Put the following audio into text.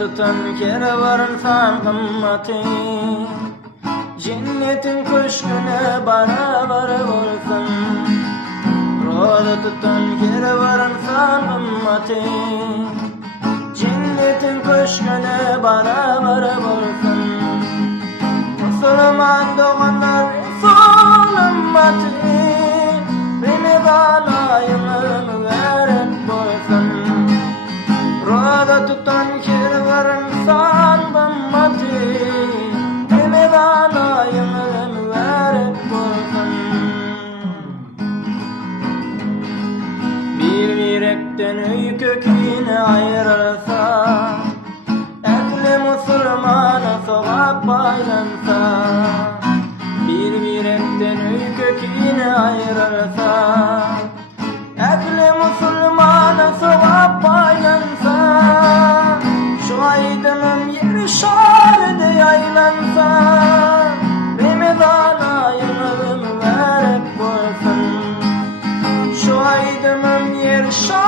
tutan kervarın fan kımmati, cennetin köşküne beraber olsun. Roda tutan kervarın fan kımmati, cennetin köşküne beraber olsun. Müslüman doğanlar Resul ümmeti, beni bağlayın mübarek olsun. Roda tutan kervarın fan kımmati, beni bağlayın mübarek olsun. Bir yürekten üy köküne ayrılsa, ehli Müslümana sevap paylansa. Bir yürekten üy köküne ayrılsa, ehli Müslümana sevap paylansa. Şu aydınım yeri şardı yaylansa, Ramazan ayını mübarek olsun. Şu aydınım yeri şardı